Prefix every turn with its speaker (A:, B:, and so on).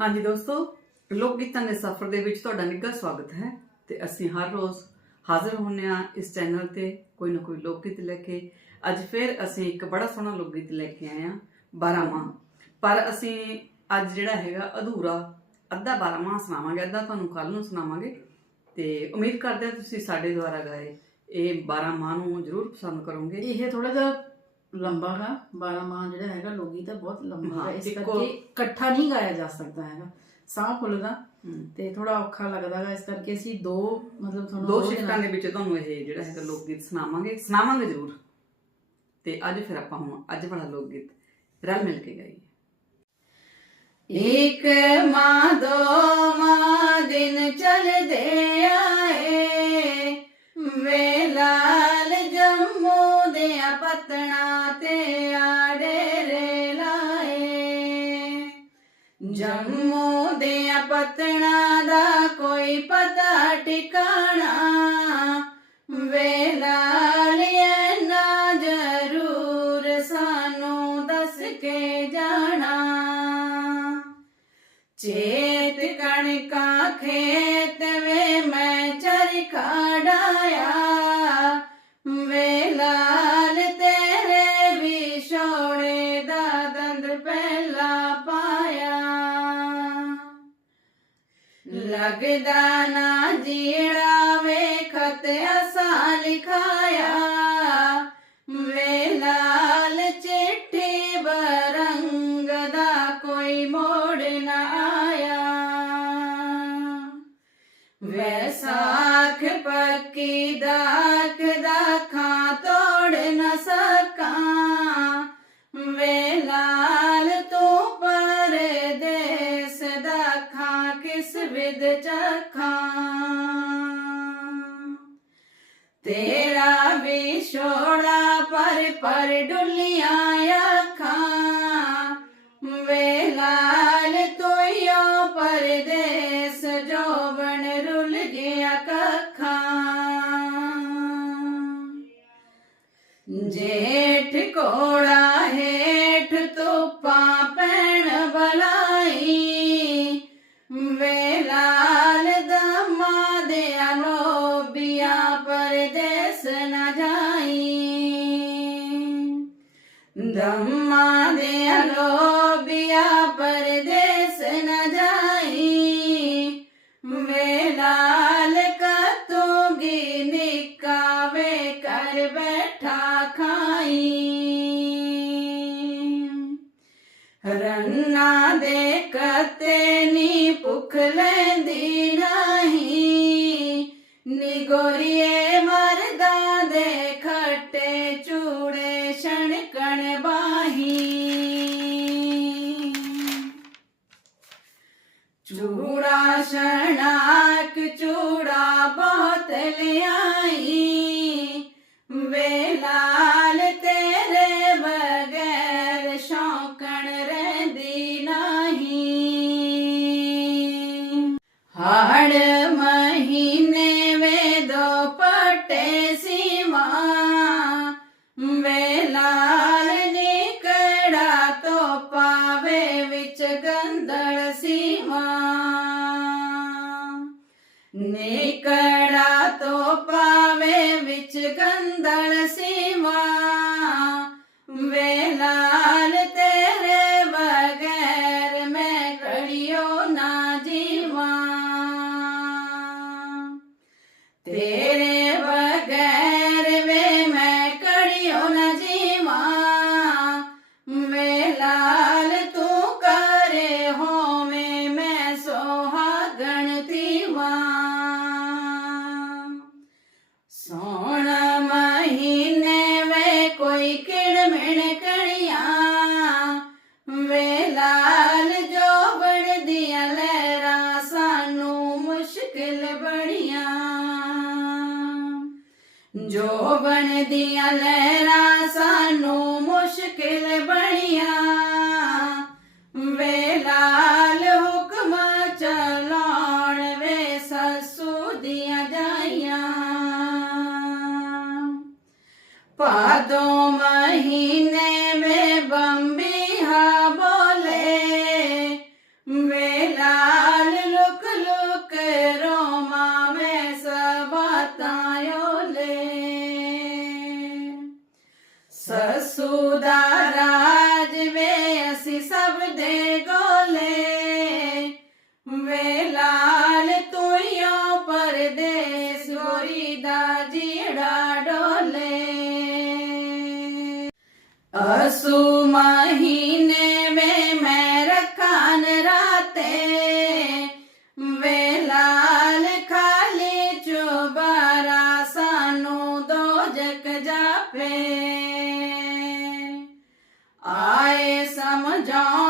A: ਹਾਂਜੀ ਦੋਸਤੋ, ਲੋਕ ਗੀਤਾਂ ਦੇ ਸਫ਼ਰ ਦੇ ਵਿੱਚ ਤੁਹਾਡਾ ਨਿੱਘਾ ਸਵਾਗਤ ਹੈ ਤੇ ਅਸੀਂ ਹਰ ਰੋਜ਼ ਹਾਜ਼ਰ ਹੁੰਨੇ ਆ ਇਸ ਚੈਨਲ ਤੇ ਕੋਈ ਨਾ ਕੋਈ ਲੋਕ ਗੀਤ ਲੈ ਕੇ। ਅੱਜ ਫਿਰ ਅਸੀਂ ਇੱਕ ਬੜਾ ਸੋਹਣਾ ਲੋਕ ਗੀਤ ਲੈ ਕੇ ਆਏ ਆ 12 ਮਾਹ ਪਰ ਅਸੀਂ ਅੱਜ ਜਿਹੜਾ ਹੈਗਾ ਅਧੂਰਾ, ਅੱਧਾ 12 ਮਾਹ ਸੁਣਾਵਾਂਗੇ, ਅੱਧਾ ਤੁਹਾਨੂੰ ਕੱਲ ਨੂੰ ਸੁਣਾਵਾਂਗੇ। ਤੇ ਉਮੀਦ ਕਰਦੇ ਹਾਂ ਤੁਸੀਂ ਸਾਡੇ ਦੁਆਰਾ ਗਾਏ ਇਹ 12 ਮਾਹ ਨੂੰ ਜ਼ਰੂਰ ਪਸੰਦ ਕਰੋਗੇ।
B: ਇਹ ਥੋੜਾ ਜਿਹਾ ਲੰਬਾ ਹੈ 12 ਮਾਹ ਜਿਹੜਾ ਹੈਗਾ ਲੋਗੀ ਤਾਂ ਬਹੁਤ ਲੰਬਾ
A: ਹਾਂ,
B: ਇਸ ਕਰਕੇ ਇਕੱਠਾ ਨਹੀਂ ਗਾਇਆ ਜਾ ਸਕਦਾ ਹੈਗਾ। ਸਾਹ ਫੁੱਲਦਾ। ਤੇ ਥੋੜਾ ਔਖਾ ਲੱਗਦਾ ਹੈ ਇਸ ਕਰਕੇ ਅਸੀਂ ਦੋ ਮਤਲਬ ਤੁਹਾਨੂੰ
A: ਦੋ ਸ਼ਿਫਟਾਂ ਦੇ ਵਿੱਚ ਤੁਹਾਨੂੰ ਇਹ ਜਿਹੜਾ ਹੈਗਾ ਲੋਕ ਗੀਤ ਸੁਣਾਵਾਂਗੇ। ਸੁਣਾਵਾਂਗੇ ਜ਼ਰੂਰ। ਤੇ ਅੱਜ ਫਿਰ ਆਪਾਂ ਹੁਣ ਅੱਜ ਵਾਲਾ ਲੋਕ ਗੀਤ ਰਲ ਮਿਲ ਕੇ ਗਾਈਏ।
B: ਇੱਕ ਮਾਂ ਦੋ ਪਤਣਾ ਤੇ ਆੜੇ ਰੇ ਲਾਏ। ਜੰਮੂ ਦੇ ਪਤਣਾ ਦਾ ਕੋਈ ਪਤਾ ਟਿਕਾਣਾ। ਵੇ ਲਾਲ ਨਾ ਜ਼ਰੂਰ ਸਾਨੂੰ ਦੱਸ ਕੇ ਜਾਣਾ। ਚੇਤ ਕਣਕਾਂ ਖੇਤ ਵੇ ਮੈਂ ਚਰਖਾ ਡਾਇਆ ਲੱਗਦਾ ਨਾ ਜੀੜਾ ਵੇਖਤ ਅਸਾਂ ਲਿਖਾਇਆ ਵਿਦ ਚਖਾਂ ਤੇਰਾ ਵਿਛੋੜਾ ਪਰ ਪਰ ਡੁੱਲੀਆਂ ਅੱਖਾਂ ਵੇ ਲਾਲ ਤੋਇਓ ਪਰਦੇਸ ਜੋਬਨ ਰੁੱਲ ਗਿਆ ਕੱਖਾਂ ਜੇਠ ਕੋੜਾ ਪਰਦੇਸ ਨਾ ਜਾਈ ਦਮਾ ਦੇ ਅਨੋਬੀਆਂ ਪਰਦੇਸ ਨਾ ਜਾਈ ਵੇ ਲਾਲ ਕਤੋਗੀ ਨਿਕਾਵੇ ਕਰ ਬੈਠਾ ਖਾਈ ਰੰਨਾ ਦੇ ਕਤੇ ਨੀ ਭੁੱਖ ਲੈਂਦੀ ਨਹੀਂ ਸ਼ਣਾਕ ਚੂੜਾ ਬਹੁਤ ਲਿਆਈ। ਵੇ ਲਾਲ ਤੇਰੇ ਬਗੈਰ ਸ਼ੌਕਣ ਰਹਿੰਦੀ ਨਹੀਂ। ਹੜ ਮਹੀਨੇ ਵੇ ਦੋ ਪਟੇ ਸੀਮਾ ਵੇ ਲਾਲ ਨਿਕੜਾ ਤੋ ਪਾਵੇ ਵਿੱਚ ਗੰਦਲ ਲਾਲ ਜੋ ਬਣਦੀਆਂ ਲਹਿਰਾਂ ਸਾਨੂੰ ਮੁਸ਼ਕਿਲ ਬਣੀਆਂ। ਜੋ ਬਣਦੀਆਂ ਲਹਿਰਾਂ ਸਾਨੂੰ ਮੁਸ਼ਕਿਲ ਬਣੀਆਂ। ਵੇ ਲਾਲ ਹੁਕਮ ਚਲਾਉਣ ਵੇ ਸੱਸੂ ਦੀਆਂ ਜਾਈਆਂ। ਭਾਦੋਂ ਦੇ ਗੋਲੇ। ਵੇ ਲਾਲ ਤੁਈਓ ਪਰਦੇਸ, ਗੋਰੀ ਦਾ ਜੀੜਾ ਡੋਲੇ। ਅਸੂ ਮਹੀਨੇ ਵੇ ਮੈਂ ਰਖਾਨ ਰਾਤੇ ਵੇ ਲਾਲ ਖਾਲੇ ਚੋਬਾਰਾ ਸਾਨੂੰ ਦੋ ਜਗ ਜਾਪੇ। आए समझा